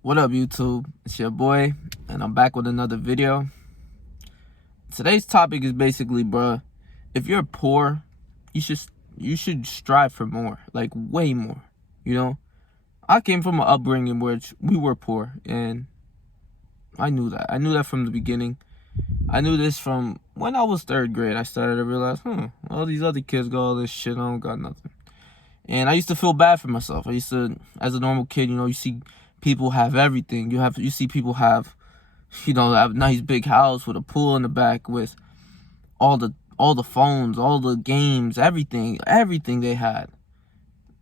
What up, YouTube? It's your boy, and I'm back with another video. Today's topic is basically, bruh, if you're poor, you should you should strive for more, like way more. You know, I came from an upbringing which we were poor, and I knew that. I knew that from the beginning. I knew this from when I was third grade. I started to realize, all these other kids got all this shit. I don't got nothing. And I used to feel bad for myself. I used to, as a normal kid, you see people have everything. You see people have, a nice big house with a pool in the back with all the phones, all the games, everything they had.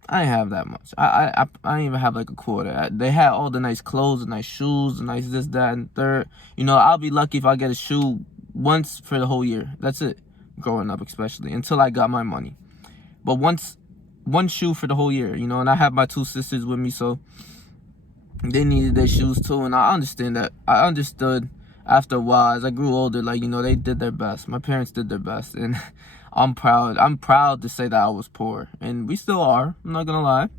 I didn't have that much. I didn't even have like a quarter. They had all the nice clothes, the nice shoes, the nice this, that, and third. I'll be lucky if I get a shoe once for the whole year. That's it. Growing up, especially until I got my money. But one shoe for the whole year, and I have my two sisters with me, so they needed their shoes too, and I understand that. I understood after a while, as I grew older, they did their best. My parents did their best, and I'm proud. I'm proud to say that I was poor, and we still are. I'm not gonna lie,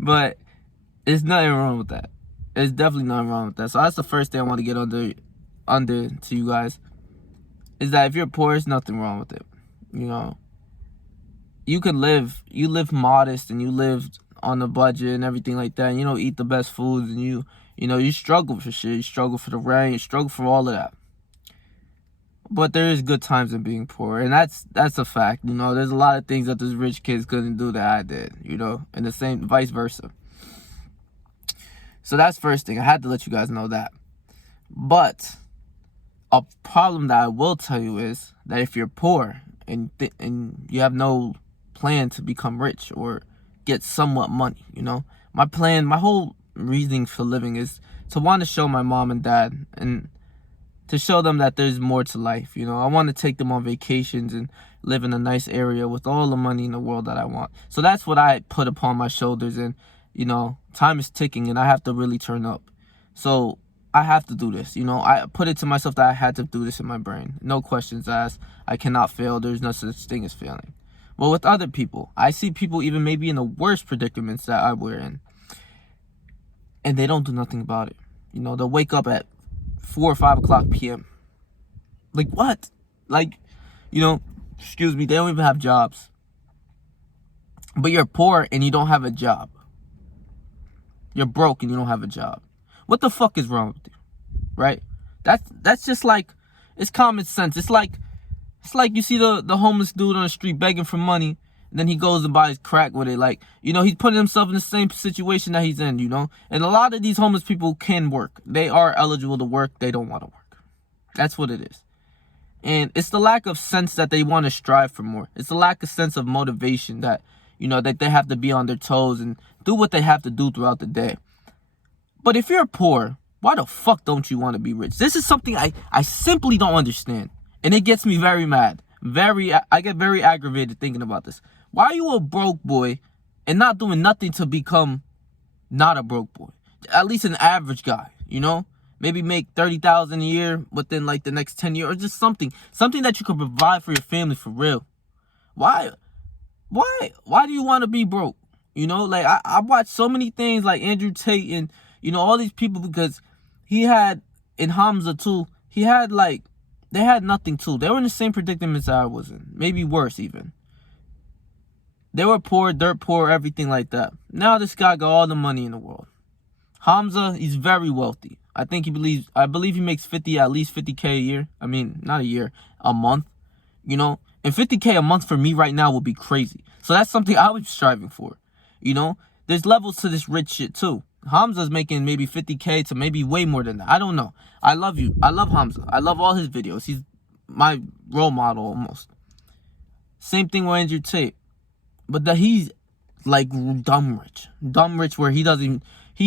but there's nothing wrong with that. There's definitely nothing wrong with that. So that's the first thing I want to get under to you guys, is that if you're poor, there's nothing wrong with it. You live modest, and you live on a budget and everything like that, and eat the best foods, and you struggle for shit, you struggle for the rent, you struggle for all of that. But there is good times in being poor, and that's a fact. There's a lot of things that those rich kids couldn't do that I did, and the same vice versa. So that's first thing. I had to let you guys know that. But a problem that I will tell you is that if you're poor and you have no plan to become rich or get somewhat money, my whole reasoning for living is to want to show my mom and dad, and to show them that there's more to life. I want to take them on vacations and live in a nice area with all the money in the world that I want. So that's what I put upon my shoulders, and time is ticking, and I have to really turn up. So I have to do this. I put it to myself that I had to do this in my brain. No questions asked. I cannot fail. There's no such thing as failing. Well, with other people, I see people even maybe in the worst predicaments that I were in, and they don't do nothing about it. They'll wake up at 4 or 5 o'clock p.m. Like, what? Excuse me, they don't even have jobs. But you're poor and you don't have a job. You're broke and you don't have a job. What the fuck is wrong with you? Right? That's just like, it's common sense. It's like you see the homeless dude on the street begging for money, and then he goes and buys crack with it. He's putting himself in the same situation that he's in, And a lot of these homeless people can work. They are eligible to work. They don't want to work. That's what it is. And it's the lack of sense that they want to strive for more. It's the lack of sense of motivation that, that they have to be on their toes and do what they have to do throughout the day. But if you're poor, why the fuck don't you want to be rich? This is something I simply don't understand. And it gets me very mad. I get very aggravated thinking about this. Why are you a broke boy and not doing nothing to become not a broke boy? At least an average guy, Maybe make $30,000 a year within the next 10 years, or just something that you can provide for your family for real. Why do you want to be broke? I watched so many things like Andrew Tate and, all these people, because he had, in Hamza too, they had nothing too. They were in the same predicaments I was in. Maybe worse even. They were poor, dirt poor, everything like that. Now this guy got all the money in the world. Hamza, he's very wealthy. I believe he makes at least 50K a year. I mean, not a year, a month. And 50K a month for me right now would be crazy. So that's something I was striving for. There's levels to this rich shit too. Hamza's making maybe 50K to maybe way more than that. I don't know. I love you. I love Hamza. I love all his videos. He's my role model almost. Same thing with Andrew Tate. But he's like dumb rich where he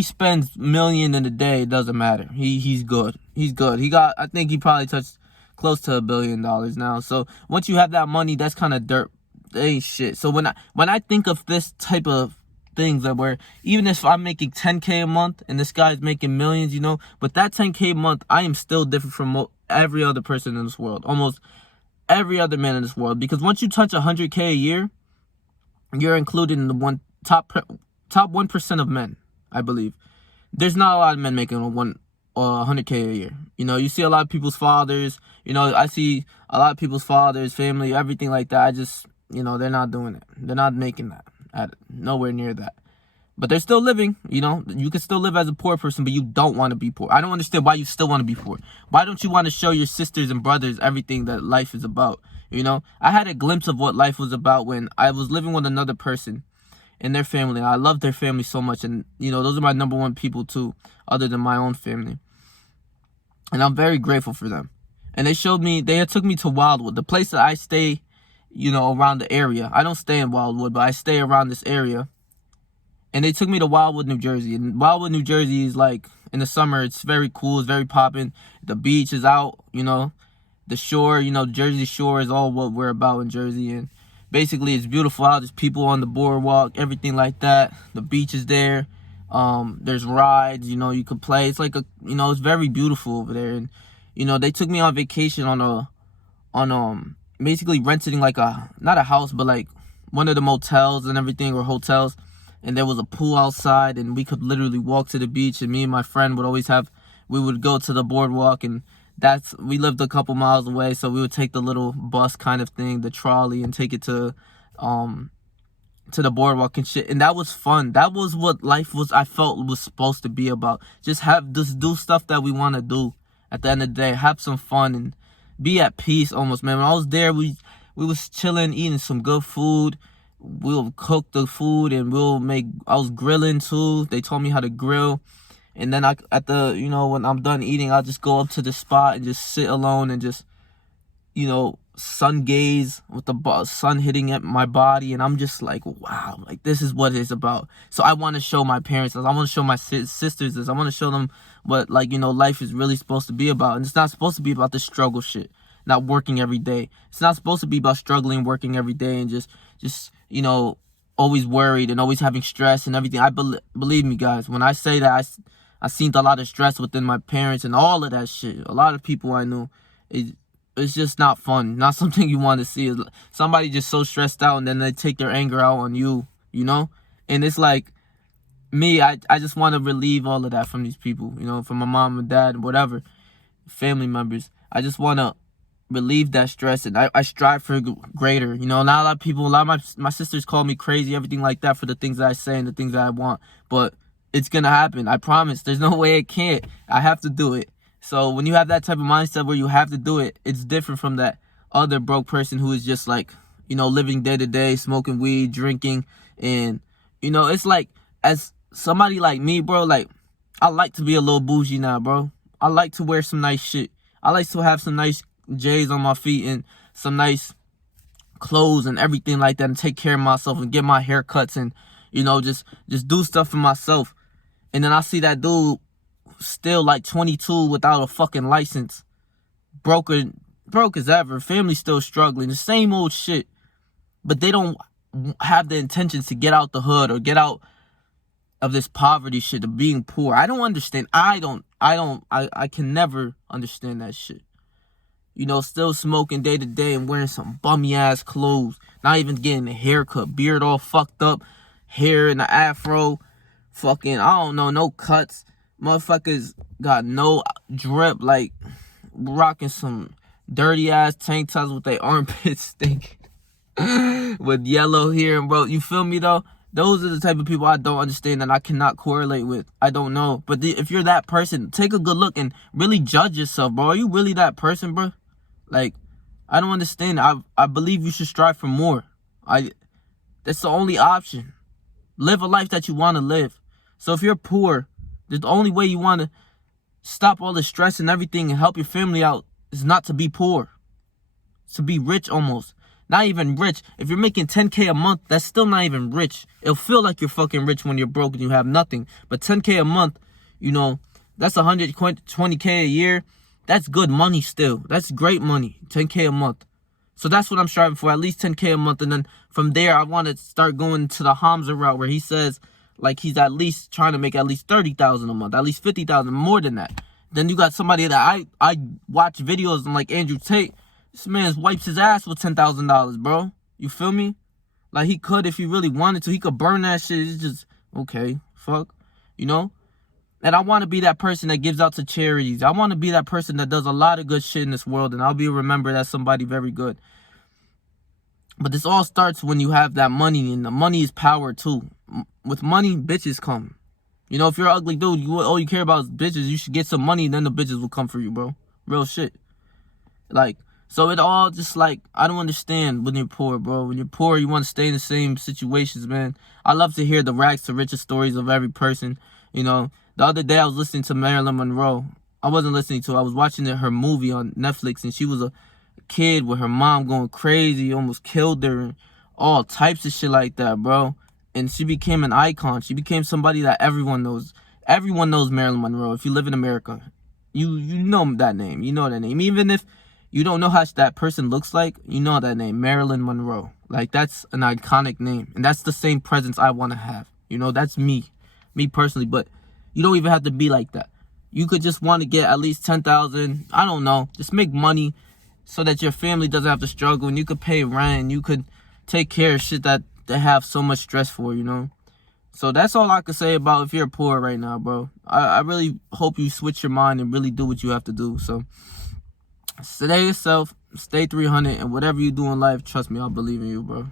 spends $1 million in a day. It doesn't matter. He's good. I think he probably touched close to $1 billion now. So once you have that money, that's kind of dirt. It ain't shit. So when I think of this type of things, that where even if I'm making 10K a month and this guy's making millions, but that 10K a month, I am still different from every other person in this world, almost every other man in this world, because once you touch 100K a year, you're included in the top 1% of men, I believe. there's not a lot of men making 100K a year. You know, you see a lot of people's fathers. You know, I see a lot of people's fathers, family, everything like that. I just, you know, they're not doing it. They're not making that. Nowhere near that. But they're still living. You know, you can still live as a poor person, but you don't want to be poor. I don't understand why you still want to be poor. Why don't you want to show your sisters and brothers everything that life is about? You know, I had a glimpse of what life was about when I was living with another person and their family. I love their family so much. And, you know, those are my number one people too, other than my own family. And I'm very grateful for them. And they took me to Wildwood, the place that I stay, you know, around the area. I don't stay in Wildwood, but I stay around this area. And they took me to Wildwood, New Jersey. And Wildwood, New Jersey is like, in the summer, it's very cool. It's very popping. The beach is out, you know. The shore, you know, Jersey Shore is all what we're about in Jersey. And basically, it's beautiful out. There's people on the boardwalk, everything like that. The beach is there. There's rides, you know, you could play. It's like you know, it's very beautiful over there. And, you know, they took me on vacation on basically renting like not a house, but like one of the motels and everything, or hotels. And there was a pool outside, and we could literally walk to the beach. And me and my friend we would go to the boardwalk, and we lived a couple miles away, so we would take the little bus kind of thing, the trolley, and take it to the boardwalk and shit. And that was fun. That was what life I felt was supposed to be about. Just do stuff that we want to do at the end of the day. Have some fun and be at peace almost, man. When I was there, we was chilling, eating some good food. We'll cook the food, and I was grilling too. They told me how to grill. And then you know, when I'm done eating, I'll just go up to the spot and just sit alone and just, you know, sun gaze with the sun hitting at my body. And I'm just like, wow, like this is what it's about. So I want to show my parents this. I want to show my sisters this. I want to show them what, like, you know, life is really supposed to be about. And it's not supposed to be about the struggle shit, not working every day. It's not supposed to be about struggling, working every day, and just you know, always worried and always having stress and everything. Believe me, guys, when I say that, I seen a lot of stress within my parents and all of that shit. A lot of people I knew, it's just not fun. Not something you want to see. Somebody just so stressed out, and then they take their anger out on you, you know? And it's like, me, I just want to relieve all of that from these people, you know, from my mom and dad, whatever, family members. I just want to relieve that stress, and I strive for greater. You know, not a lot of my sisters call me crazy, everything like that, for the things that I say and the things that I want. But it's gonna happen. I promise. There's no way it can't. I have to do it. So when you have that type of mindset where you have to do it, it's different from that other broke person who is just like, you know, living day to day, smoking weed, drinking. And, you know, it's like, as somebody like me, bro, like, I like to be a little bougie now, bro. I like to wear some nice shit. I like to have some nice J's on my feet and some nice clothes and everything like that, and take care of myself and get my haircuts and, you know, just do stuff for myself. And then I see that dude still like 22 without a fucking license, broke as ever, family still struggling, the same old shit. But they don't have the intentions to get out the hood or get out of this poverty shit of being poor. I don't understand. I can never understand that shit. You know, still smoking day to day and wearing some bummy ass clothes, not even getting a haircut, beard all fucked up, hair in the afro, fucking, I don't know, no cuts. Motherfuckers got no drip, like rocking some dirty ass tank tops with their armpits stinking with yellow hair. And bro, you feel me though? Those are the type of people I don't understand and I cannot correlate with. I don't know. But if you're that person, take a good look and really judge yourself, bro. Are you really that person, bro? Like, I don't understand. I believe you should strive for more. That's the only option. Live a life that you want to live. So if you're poor, the only way you want to stop all the stress and everything and help your family out is not to be poor. It's to be rich almost. Not even rich. If you're making 10K a month, that's still not even rich. It'll feel like you're fucking rich when you're broke and you have nothing. But 10K a month, you know, that's 120K a year. That's good money still. That's great money. 10K a month. So that's what I'm striving for, at least 10K a month. And then from there, I want to start going to the Hamza route where he says, like, he's at least trying to make at least 30,000 a month, at least 50,000, more than that. Then you got somebody that I watch videos on, like Andrew Tate. This man wipes his ass with $10,000, bro. You feel me? Like, he could, if he really wanted to, he could burn that shit. It's just, okay, fuck, you know? And I want to be that person that gives out to charities. I want to be that person that does a lot of good shit in this world, and I'll be remembered as somebody very good. But this all starts when you have that money, and the money is power too. With money, bitches come. You know, if you're an ugly dude, all you care about is bitches. You should get some money, and then the bitches will come for you, bro. Real shit. Like, so it all just like, I don't understand when you're poor, bro. When you're poor, you want to stay in the same situations, man. I love to hear the rags to riches stories of every person. You know, the other day I was listening to Marilyn Monroe. I wasn't listening to her. I was watching her movie on Netflix, and she was a kid with her mom going crazy, almost killed her, and all types of shit like that, bro. And she became an icon. She became somebody that everyone knows. Everyone knows Marilyn Monroe. If you live in America, you know that name. You know that name. Even if you don't know how that person looks like, you know that name, Marilyn Monroe. Like, that's an iconic name. And that's the same presence I want to have. You know, that's me personally. But you don't even have to be like that. You could just want to get at least 10,000. I don't know. Just make money so that your family doesn't have to struggle, and you could pay rent, and you could take care of shit that they have so much stress for, you know? So that's all I could say about if you're poor right now, bro. I really hope you switch your mind and really do what you have to do. So stay yourself, stay 300, and whatever you do in life, trust me, I'll believe in you, bro.